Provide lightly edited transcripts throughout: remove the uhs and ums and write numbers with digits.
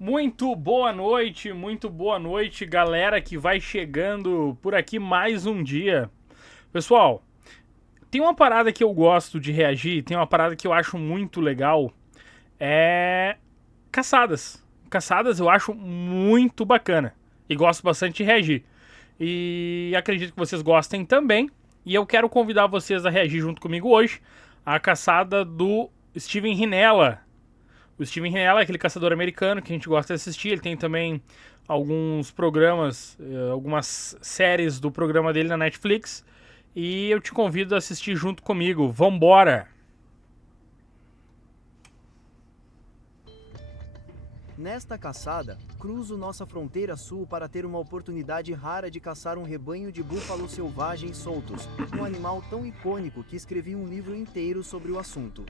Muito boa noite, galera que vai chegando por aqui mais um dia. Pessoal, tem uma parada que eu gosto de reagir, tem uma parada que eu acho muito legal, é caçadas. Caçadas eu acho muito bacana e gosto bastante de reagir. E acredito que vocês gostem também. E eu quero convidar vocês a reagir junto comigo hoje à caçada do Steven Rinella. O Steven Rinella é aquele caçador americano que a gente gosta de assistir. Ele tem também alguns programas, algumas séries do programa dele na Netflix. E eu te convido a assistir junto comigo. Vambora! Nesta caçada, cruzo nossa fronteira sul para ter uma oportunidade rara de caçar um rebanho de búfalos selvagens soltos, um animal tão icônico que escrevi um livro inteiro sobre o assunto.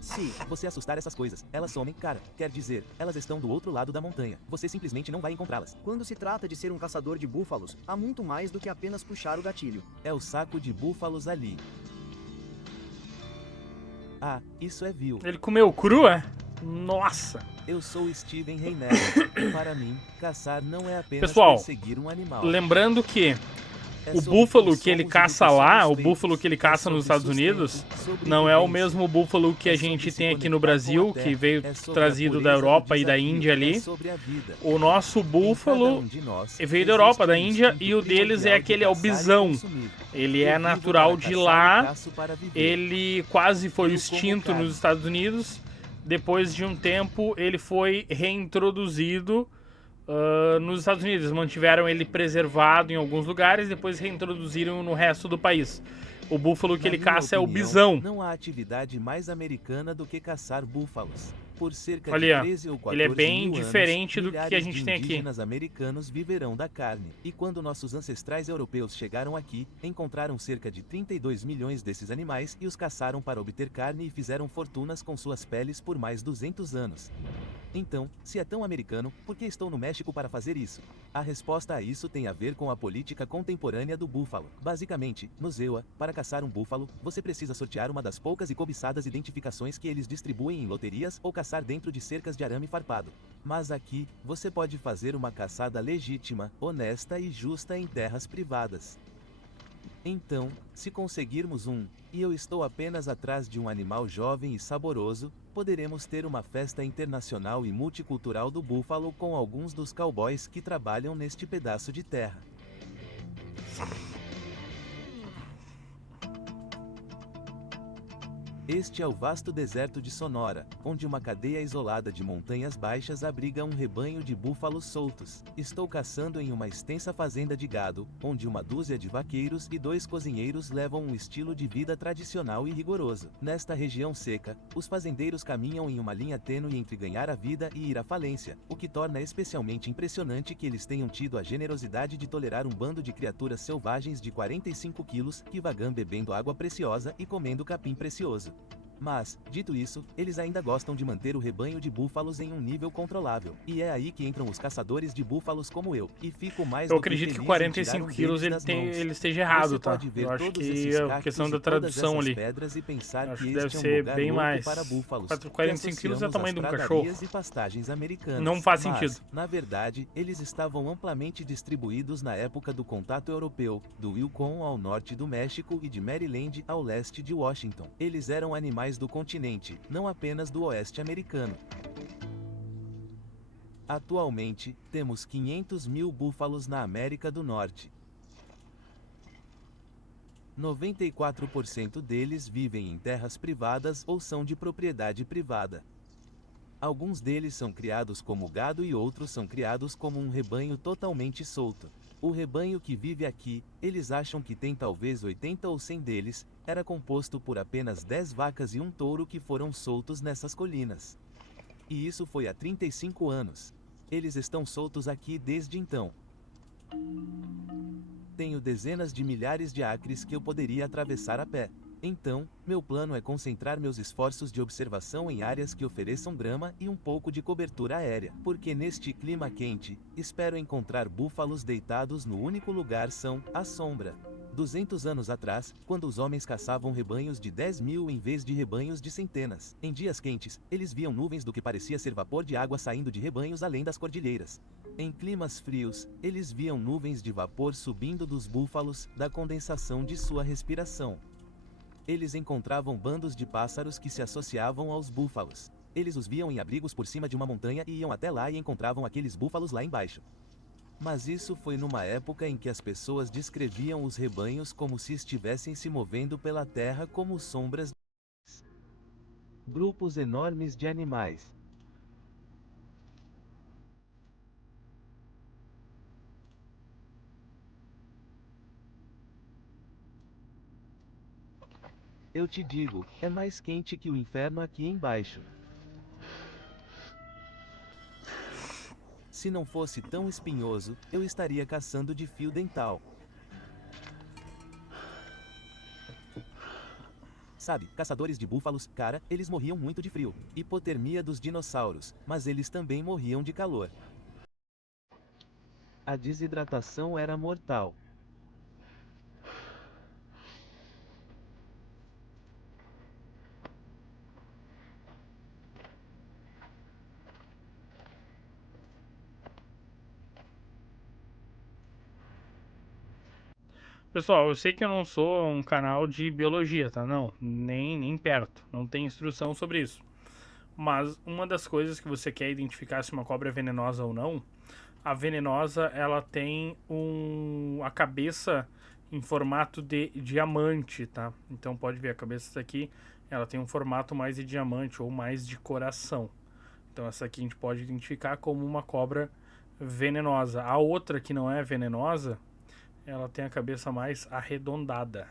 Se você assustar essas coisas, elas somem, cara. Quer dizer, elas estão do outro lado da montanha. Você simplesmente não vai encontrá-las. Quando se trata de ser um caçador de búfalos, há muito mais do que apenas puxar o gatilho. É o saco de búfalos ali. Ah, isso é vil. Ele comeu cru, é? Nossa! Eu sou Steven Rinella. Para mim, caçar não é apenas Pessoal, perseguir um animal. lembrando que É o sobre búfalo quem que ele somos e caça do que lá, somos o búfalo feitos. que ele caça É nos sobre Estados Unidos, sustento, não é o sobrevivência. mesmo búfalo que a É gente sobre se tem aqui no conectar com Brasil, a terra. que veio É sobre a trazido da pureza do Europa e da desafio. Índia É ali. sobre a vida. O nosso Em cada búfalo um de nós veio da Europa, existe da um Índia, instinto e o deles é primordial de aquele, é o caçar e bisão. consumir. Ele Eu é vivo natural para de caçar e lá, caço para viver. ele quase foi Eu extinto como carne. nos Estados Unidos. Depois de um tempo, ele foi reintroduzido nos Estados Unidos. Mantiveram ele preservado em alguns lugares, depois reintroduziram no resto do país. O búfalo que Na ele minha caça é o opinião, bisão. Não há atividade mais americana do que caçar búfalos. Por cerca Olha de aí, ó. 13 ou 14 Ele é bem mil diferente anos, do que a milhares gente de tem aqui. indígenas americanos viverão da carne. E quando nossos ancestrais europeus chegaram aqui, encontraram cerca de 32 milhões desses animais e os caçaram para obter carne e fizeram fortunas com suas peles por mais 200 anos. Então, se é tão americano, por que estou no México para fazer isso? A resposta a isso tem a ver com a política contemporânea do búfalo. Basicamente, no ZEUA, para caçar um búfalo, você precisa sortear uma das poucas e cobiçadas identificações que eles distribuem em loterias ou caçar dentro de cercas de arame farpado. Mas aqui, você pode fazer uma caçada legítima, honesta e justa em terras privadas. Então, se conseguirmos e eu estou apenas atrás de um animal jovem e saboroso, poderemos ter uma festa internacional e multicultural do búfalo com alguns dos cowboys que trabalham neste pedaço de terra. Este é o vasto deserto de Sonora, onde uma cadeia isolada de montanhas baixas abriga um rebanho de búfalos soltos. Estou caçando em uma extensa fazenda de gado, onde uma dúzia de vaqueiros e 2 cozinheiros levam um estilo de vida tradicional e rigoroso. Nesta região seca, os fazendeiros caminham em uma linha tênue entre ganhar a vida e ir à falência, o que torna especialmente impressionante que eles tenham tido a generosidade de tolerar um bando de criaturas selvagens de 45 quilos que vagam bebendo água preciosa e comendo capim precioso. Mas, dito isso, eles ainda gostam de manter o rebanho de búfalos em um nível controlável. E é aí que entram os caçadores de búfalos como eu. E fico mais Eu do que acredito feliz que em 45 tirar um quilos deles das mãos. ele esteja errado, Você tá? pode ver Eu acho todos que esses é cactos questão e da todas tradução essas ali. pedras e pensar Acho que que deve este é um ser lugar bem louco mais. para búfalos. 45 quilos é o que tamanho de um associamos às cachorro. pradarias e pastagens americanas. Não faz Mas, sentido. na verdade, eles estavam amplamente distribuídos na época do contato europeu, do Yukon ao norte do México e de Maryland ao leste de Washington. Eles eram animais do continente, não apenas do oeste americano. Atualmente, temos 500 mil búfalos na América do Norte. 94% deles vivem em terras privadas ou são de propriedade privada. Alguns deles são criados como gado e outros são criados como um rebanho totalmente solto. O rebanho que vive aqui, eles acham que tem talvez 80 ou 100 deles, era composto por apenas 10 vacas e um touro que foram soltos nessas colinas. E isso foi há 35 anos. Eles estão soltos aqui desde então. Tenho dezenas de milhares de acres que eu poderia atravessar a pé. Então, meu plano é concentrar meus esforços de observação em áreas que ofereçam grama e um pouco de cobertura aérea. Porque neste clima quente, espero encontrar búfalos deitados no único lugar à sombra. 200 anos atrás, quando os homens caçavam rebanhos de 10.000 em vez de rebanhos de centenas. Em dias quentes, eles viam nuvens do que parecia ser vapor de água saindo de rebanhos além das cordilheiras. Em climas frios, eles viam nuvens de vapor subindo dos búfalos, da condensação de sua respiração. Eles encontravam bandos de pássaros que se associavam aos búfalos. Eles os viam em abrigos por cima de uma montanha e iam até lá e encontravam aqueles búfalos lá embaixo. Mas isso foi numa época em que as pessoas descreviam os rebanhos como se estivessem se movendo pela terra como sombras. Grupos enormes de animais. Eu te digo, é mais quente que o inferno aqui embaixo. Se não fosse tão espinhoso, eu estaria caçando de fio dental. Sabe, caçadores de búfalos, cara, eles morriam muito de frio. Hipotermia dos dinossauros, mas eles também morriam de calor. A desidratação era mortal. Pessoal, eu sei que eu não sou um canal de biologia, tá? Não, nem perto. Não tem instrução sobre isso. Mas uma das coisas que você quer identificar se uma cobra é venenosa ou não, a venenosa ela tem a cabeça em formato de diamante, tá? Então pode ver a cabeça daqui, ela tem um formato mais de diamante ou mais de coração. Então essa aqui a gente pode identificar como uma cobra venenosa. A outra que não é venenosa, ela tem a cabeça mais arredondada.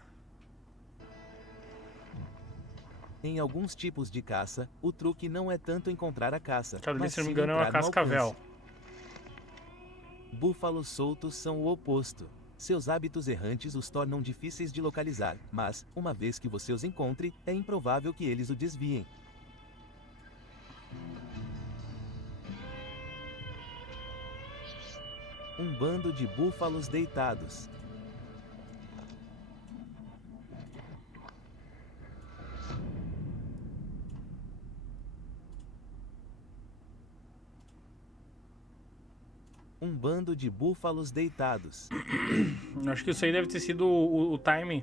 Em alguns tipos de caça, o truque não é tanto encontrar a caça, Aquela ali, mas se não me sim engano, é uma entrar no cascavel. alcance. Búfalos soltos são o oposto. Seus hábitos errantes os tornam difíceis de localizar, mas, uma vez que você os encontre, é improvável que eles o desviem. Um bando de búfalos deitados. Um bando de búfalos deitados. Acho que isso aí deve ter sido o timing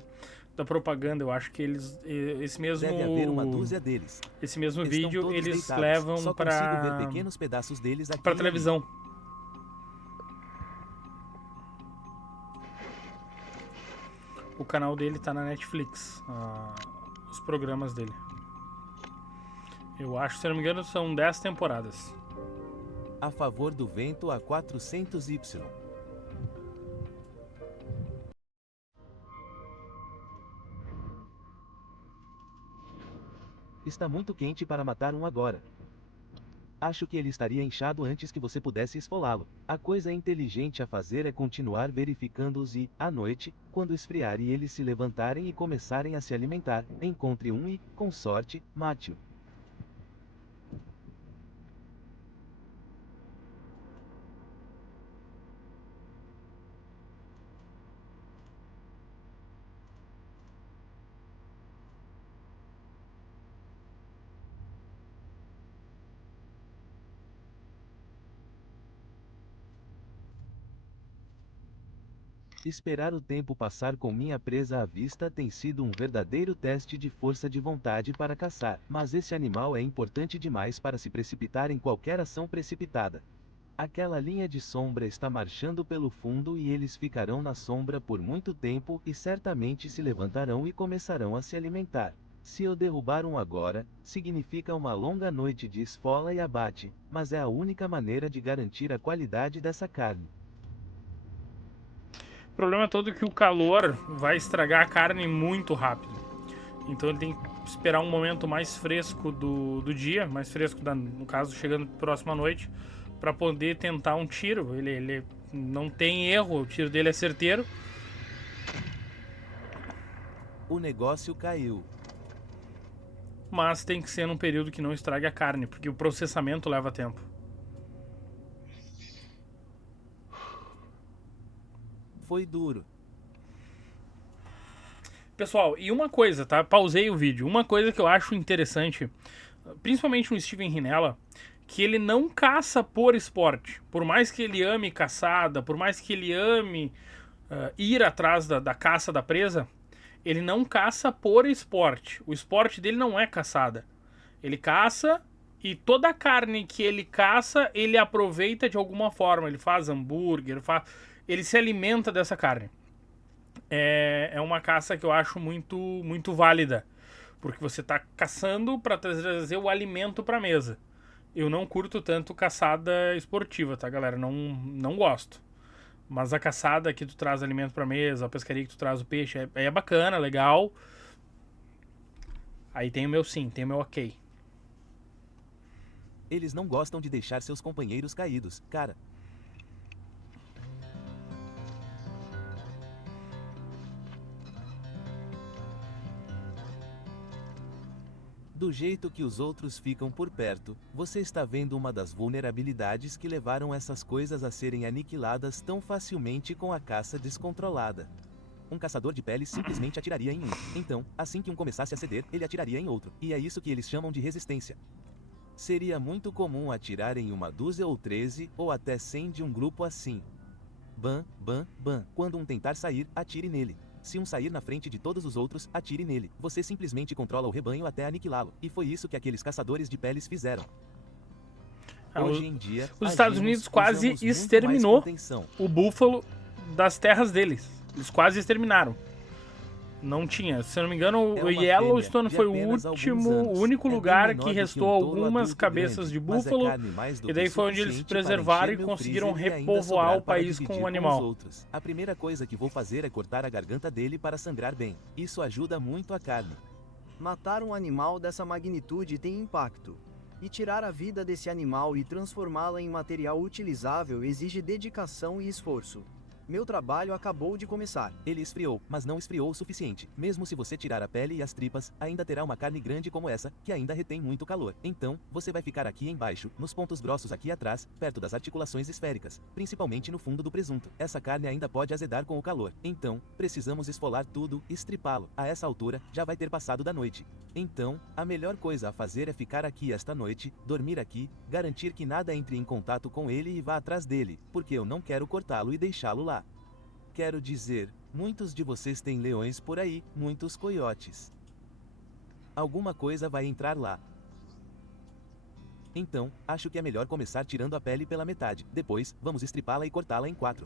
da propaganda. Eu acho que eles esse mesmo Deve haver uma dúzia deles. esse mesmo Estão vídeo todos eles deitados. levam Só consigo ver para pequenos pedaços deles aqui para e ali. televisão. O canal dele tá na Netflix, os programas dele. Eu acho, se não me engano, são 10 temporadas. A favor do vento a 400Y. Está muito quente para matar um agora. Acho que ele estaria inchado antes que você pudesse esfolá-lo. A coisa inteligente a fazer é continuar verificando-os e, à noite, quando esfriar e eles se levantarem e começarem a se alimentar, encontre um e, com sorte, mate-o. Esperar o tempo passar com minha presa à vista tem sido um verdadeiro teste de força de vontade para caçar, mas esse animal é importante demais para se precipitar em qualquer ação precipitada. Aquela linha de sombra está marchando pelo fundo e eles ficarão na sombra por muito tempo e certamente se levantarão e começarão a se alimentar. Se eu derrubar um agora, significa uma longa noite de esfola e abate, mas é a única maneira de garantir a qualidade dessa carne. O problema todo é que o calor vai estragar a carne muito rápido. Então ele tem que esperar um momento mais fresco do dia, mais fresco, no caso, chegando próximo à noite, para poder tentar um tiro. Ele não tem erro, o tiro dele é certeiro. O negócio caiu. Mas tem que ser num período que não estrague a carne, porque o processamento leva tempo. Foi duro. Pessoal, e uma coisa, tá? Pausei o vídeo. Uma coisa que eu acho interessante, principalmente no Steven Rinella, que ele não caça por esporte. Por mais que ele ame caçada, por mais que ele ame ir atrás da caça da presa, ele não caça por esporte. O esporte dele não é caçada. Ele caça e toda a carne que ele caça, ele aproveita de alguma forma. Ele faz hambúrguer, ele se alimenta dessa carne. É uma caça que eu acho muito, muito válida. Porque você está caçando para trazer o alimento para a mesa. Eu não curto tanto caçada esportiva, tá, galera? Não gosto. Mas a caçada que tu traz alimento pra mesa, a pescaria que tu traz o peixe, é bacana, legal. Aí tem o meu sim, tem o meu ok. Eles não gostam de deixar seus companheiros caídos, cara. Do jeito que os outros ficam por perto, você está vendo uma das vulnerabilidades que levaram essas coisas a serem aniquiladas tão facilmente com a caça descontrolada. Um caçador de peles simplesmente atiraria em um. Então, assim que um começasse a ceder, ele atiraria em outro. E é isso que eles chamam de resistência. Seria muito comum atirar em uma dúzia ou 13, ou até 100 de um grupo assim. Bam, bam, bam. Quando um tentar sair, atire nele. Se um sair na frente de todos os outros, atire nele. Você simplesmente controla o rebanho até aniquilá-lo. E foi isso que aqueles caçadores de peles fizeram. Hoje em dia, os Estados Unidos quase exterminou o búfalo das terras deles. Eles quase exterminaram. Não tinha. Se eu não me engano, o Yellowstone foi o único lugar que restou algumas cabeças de búfalo. E daí foi onde eles preservaram e conseguiram repovoar o país com o animal. A primeira coisa que vou fazer é cortar a garganta dele para sangrar bem. Isso ajuda muito a carne. Matar um animal dessa magnitude tem impacto. E tirar a vida desse animal e transformá-la em material utilizável exige dedicação e esforço. Meu trabalho acabou de começar. Ele esfriou, mas não esfriou o suficiente. Mesmo se você tirar a pele e as tripas, ainda terá uma carne grande como essa, que ainda retém muito calor. Então, você vai ficar aqui embaixo, nos pontos grossos aqui atrás, perto das articulações esféricas, principalmente no fundo do presunto. Essa carne ainda pode azedar com o calor. Então, precisamos esfolar tudo e estripá-lo. A essa altura, já vai ter passado da noite. Então, a melhor coisa a fazer é ficar aqui esta noite, dormir aqui, garantir que nada entre em contato com ele e vá atrás dele, porque eu não quero cortá-lo e deixá-lo lá. Quero dizer, muitos de vocês têm leões por aí, muitos coiotes. Alguma coisa vai entrar lá. Então, acho que é melhor começar tirando a pele pela metade. Depois, vamos estripá-la e cortá-la em 4.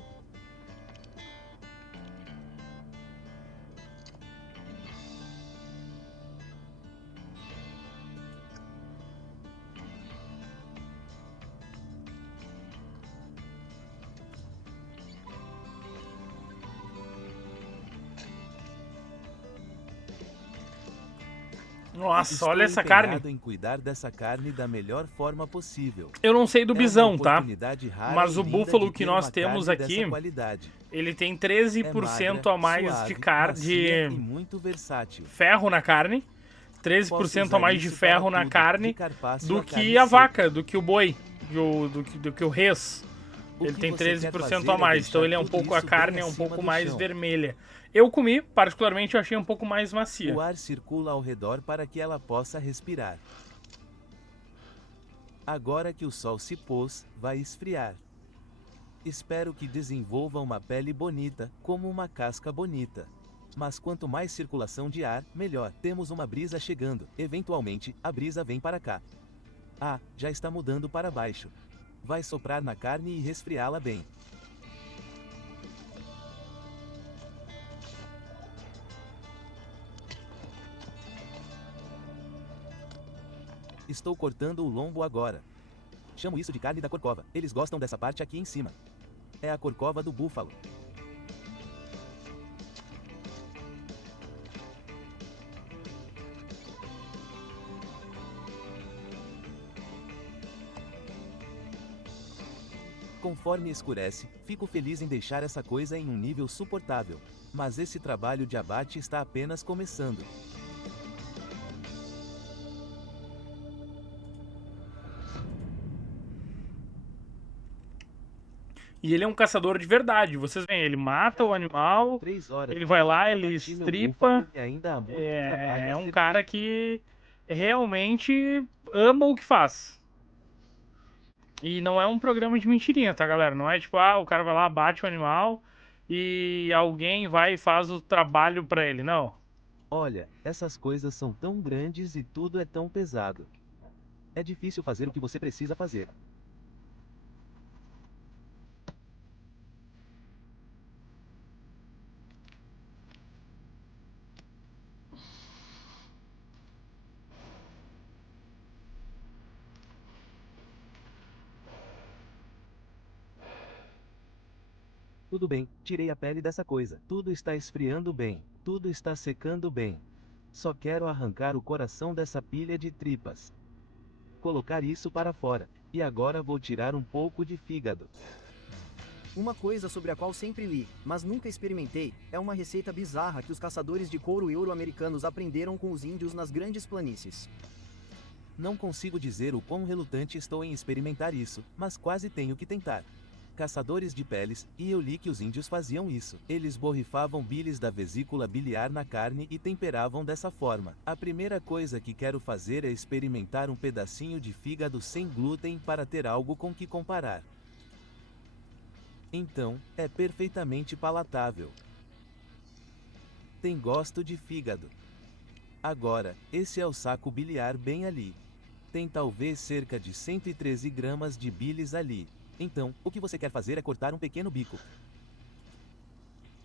Nossa, olha essa carne. Em cuidar dessa carne da melhor forma possível. Eu não sei do bisão, tá? Mas o búfalo que nós temos aqui, ele tem 13% a mais de ferro na carne. 13% a mais de ferro na carne do que a vaca, do que o boi, do que o res. Ele tem 13% a mais, então ele é um pouco, a carne é um pouco mais vermelha. Eu comi, particularmente eu achei um pouco mais macia. O ar circula ao redor para que ela possa respirar. Agora que o sol se pôs, vai esfriar. Espero que desenvolva uma pele bonita, como uma casca bonita. Mas quanto mais circulação de ar, melhor. Temos uma brisa chegando. Eventualmente, a brisa vem para cá. Ah, já está mudando para baixo. Vai soprar na carne e resfriá-la bem. Estou cortando o lombo agora. Chamo isso de carne da corcova. Eles gostam dessa parte aqui em cima. É a corcova do búfalo. Conforme escurece, fico feliz em deixar essa coisa em um nível suportável. Mas esse trabalho de abate está apenas começando. E ele é um caçador de verdade. Vocês veem, ele mata o animal, 3 horas. ele vai lá, ele Bati meu estripa. búfalo e ainda há muito trabalho É a um ser cara que realmente ama o que faz. E não é um programa de mentirinha, tá, galera? Não é tipo, o cara vai lá, bate o animal e alguém vai e faz o trabalho pra ele. Não. Olha, essas coisas são tão grandes e tudo é tão pesado. É difícil fazer o que você precisa fazer. Tudo bem, tirei a pele dessa coisa. Tudo está esfriando bem. Tudo está secando bem. Só quero arrancar o coração dessa pilha de tripas. Colocar isso para fora. E agora vou tirar um pouco de fígado. Uma coisa sobre a qual sempre li, mas nunca experimentei, é uma receita bizarra que os caçadores de couro euro-americanos aprenderam com os índios nas grandes planícies. Não consigo dizer o quão relutante estou em experimentar isso, mas quase tenho que tentar. Caçadores de peles, e eu li que os índios faziam isso. Eles borrifavam bilis da vesícula biliar na carne e temperavam dessa forma. A primeira coisa que quero fazer é experimentar um pedacinho de fígado sem glúten para ter algo com que comparar. Então, é perfeitamente palatável. Tem gosto de fígado. Agora, esse é o saco biliar bem ali. Tem talvez cerca de 113 gramas de bilis ali. Então, o que você quer fazer é cortar um pequeno bico.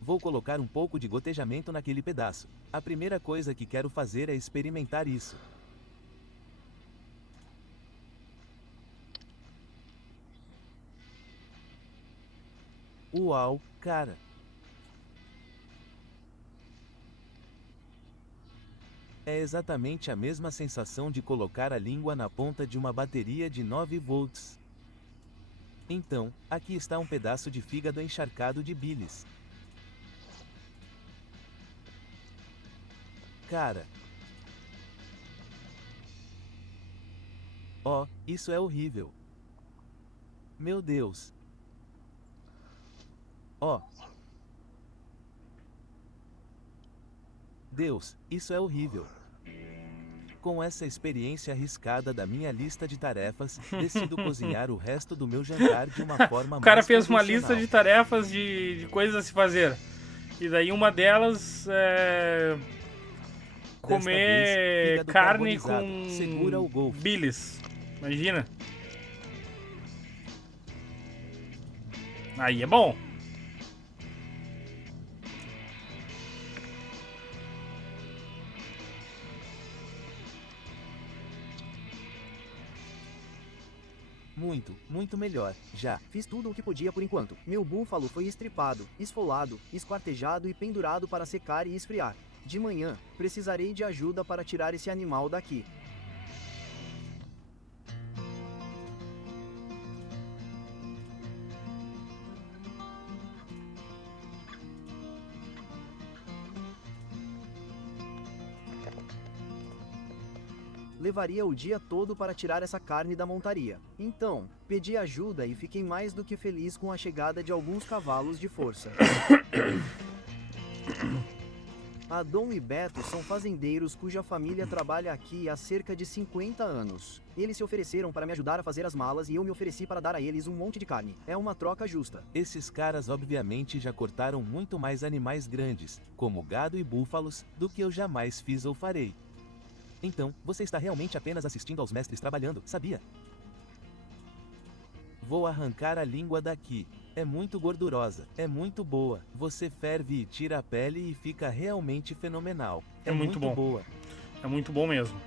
Vou colocar um pouco de gotejamento naquele pedaço. A primeira coisa que quero fazer é experimentar isso. Uau, cara! É exatamente a mesma sensação de colocar a língua na ponta de uma bateria de 9 volts. Então, aqui está um pedaço de fígado encharcado de bilis. Cara! Oh, isso é horrível. Meu Deus! Oh! Deus, isso é horrível. Com essa experiência arriscada da minha lista de tarefas, decido cozinhar o resto do meu jantar de uma forma mais O cara fez uma convencional. lista de tarefas de coisas a se fazer. E daí uma delas é comer fígado carne carbonizado. Segura o com golfe. bilis. Imagina. Aí é bom. Muito, muito melhor, já. Fiz tudo o que podia por enquanto. Meu búfalo foi estripado, esfolado, esquartejado e pendurado para secar e esfriar. De manhã, precisarei de ajuda para tirar esse animal daqui. Levaria o dia todo para tirar essa carne da montaria. Então, pedi ajuda e fiquei mais do que feliz com a chegada de alguns cavalos de força. Adão e Beto são fazendeiros cuja família trabalha aqui há cerca de 50 anos. Eles se ofereceram para me ajudar a fazer as malas e eu me ofereci para dar a eles um monte de carne. É uma troca justa. Esses caras obviamente já cortaram muito mais animais grandes, como gado e búfalos, do que eu jamais fiz ou farei. Então, você está realmente apenas assistindo aos mestres trabalhando, sabia? Vou arrancar a língua daqui. É muito gordurosa, é muito boa. Você ferve e tira a pele e fica realmente fenomenal. É muito bom. Boa. É muito bom mesmo.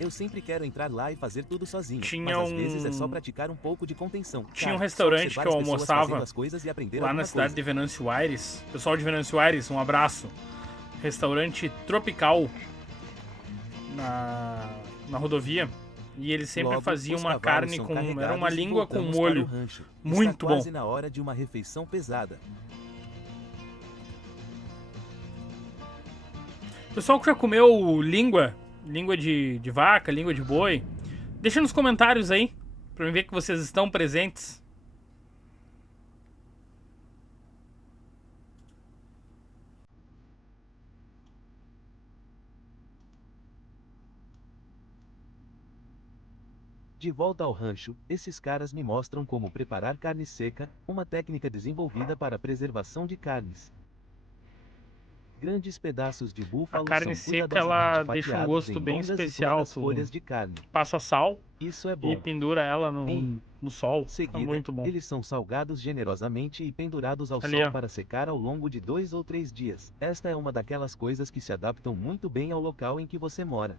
Eu sempre quero entrar lá e fazer tudo sozinho, Tinha mas às vezes é só praticar um pouco de contenção. Tinha um Cara, restaurante só que eu observar as pessoas almoçava fazendo as coisas e aprender lá na alguma cidade coisa. de Venâncio Aires. Pessoal de Venâncio Aires, um abraço. Restaurante Tropical na rodovia. E eles sempre Logo, faziam os uma cavalos carne são com... Era carregados uma e língua com voltamos molho. para o rancho. Muito Está quase bom. na hora de uma refeição pesada. Pessoal que já comeu língua de vaca, língua de boi, deixa nos comentários aí, pra eu ver que vocês estão presentes. De volta ao rancho, esses caras me mostram como preparar carne seca, uma técnica desenvolvida para a preservação de carnes. Grandes pedaços de A búfalo carne são seca, ela cuidadosamente deixa um fatiados gosto em bem longas e especial. planas Tu folhas de carne. passa sal Isso é e bom. pendura ela Em no sol. Tá seguida, muito bom. eles são salgados generosamente e pendurados ao Ali, sol ó. para secar ao longo de 2 ou 3 dias. Esta é uma daquelas coisas que se adaptam muito bem ao local em que você mora.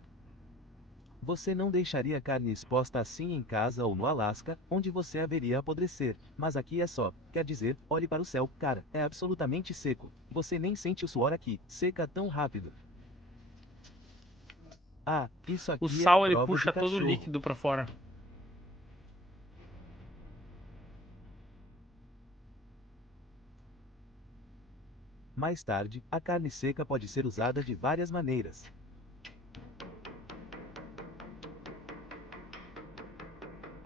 Você não deixaria carne exposta assim em casa ou no Alasca, onde você a veria apodrecer. Mas aqui é só, quer dizer, olhe para o céu, cara, é absolutamente seco. Você nem sente o suor aqui, seca tão rápido. Ah, isso O aqui é sal, ele prova de puxa todo o cachorro. líquido pra fora. Mais tarde, a carne seca pode ser usada de várias maneiras.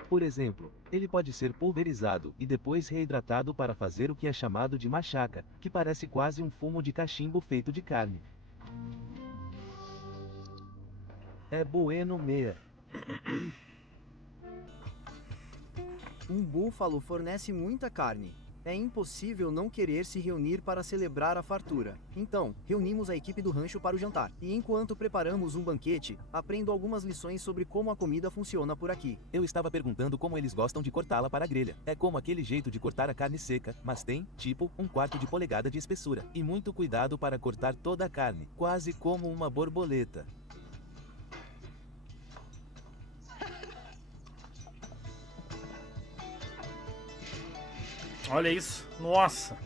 Por exemplo, ele pode ser pulverizado e depois reidratado para fazer o que é chamado de machaca, que parece quase um fumo de cachimbo feito de carne. É bueno meia. Um búfalo fornece muita carne. É impossível não querer se reunir para celebrar a fartura. Então, reunimos a equipe do rancho para o jantar. E enquanto preparamos um banquete, aprendo algumas lições sobre como a comida funciona por aqui. Eu estava perguntando como eles gostam de cortá-la para a grelha. É como aquele jeito de cortar a carne seca, mas tem, tipo, 1/4 de polegada de espessura. E muito cuidado para cortar toda a carne, quase como uma borboleta. Olha isso. Nossa.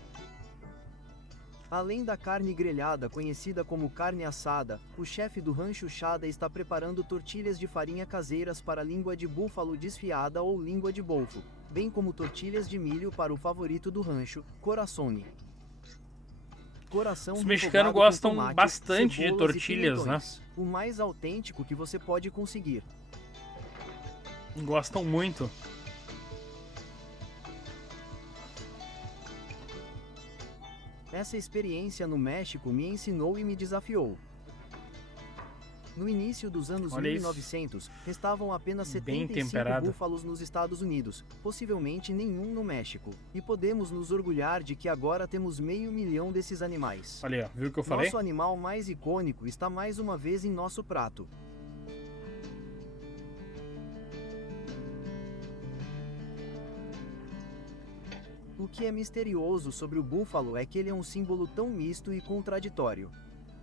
Além da carne grelhada, conhecida como carne assada, o chefe do rancho Chada está preparando tortilhas de farinha caseiras para língua de búfalo desfiada ou língua de bolfo, bem como tortilhas de milho para o favorito do rancho, coraçone. Coração Os refogado mexicanos com gostam tomate, bastante de cebolas e tortilhas, né? pimentões. O mais autêntico que você pode conseguir. Gostam muito. Essa experiência no México me ensinou e me desafiou. No início dos anos Olha isso. 1900, restavam apenas Bem 75 temperado. búfalos nos Estados Unidos, possivelmente nenhum no México. E podemos nos orgulhar de que agora temos 500 mil desses animais. Olha aí, ó. Viu o que eu falei? Nosso animal mais icônico está mais uma vez em nosso prato. O que é misterioso sobre o búfalo é que ele é um símbolo tão misto e contraditório.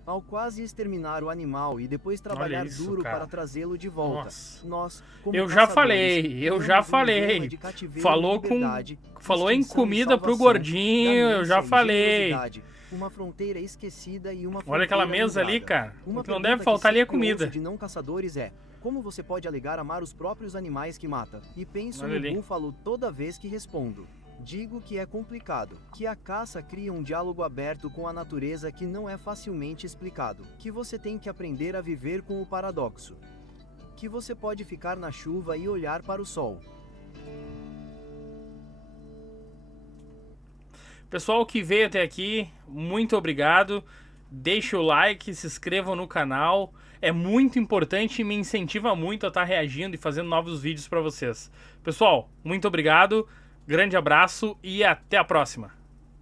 Ao quase exterminar o animal e depois trabalhar isso, duro cara. para trazê-lo de volta, Nossa. nós, como Eu já caçadores, falei, eu já criamos um falei. emblema de cativeiro Falou e liberdade, falou em extinção e comida pro salvação, gordinho, eu já ganância e falei. generosidade, uma fronteira esquecida e uma Olha aquela fronteira mesa ali, lembrada. cara. Uma O que não pergunta deve faltar ali é sempre ouço comida. de não caçadores é: como você pode alegar amar os próprios animais que mata? E penso Olha no ali. búfalo toda vez que respondo. Digo que é complicado, que a caça cria um diálogo aberto com a natureza que não é facilmente explicado, que você tem que aprender a viver com o paradoxo, que você pode ficar na chuva e olhar para o sol. Pessoal que veio até aqui, muito obrigado. Deixe o like, se inscrevam no canal. É muito importante e me incentiva muito a estar reagindo e fazendo novos vídeos para vocês. Pessoal, muito obrigado. Grande abraço e até a próxima.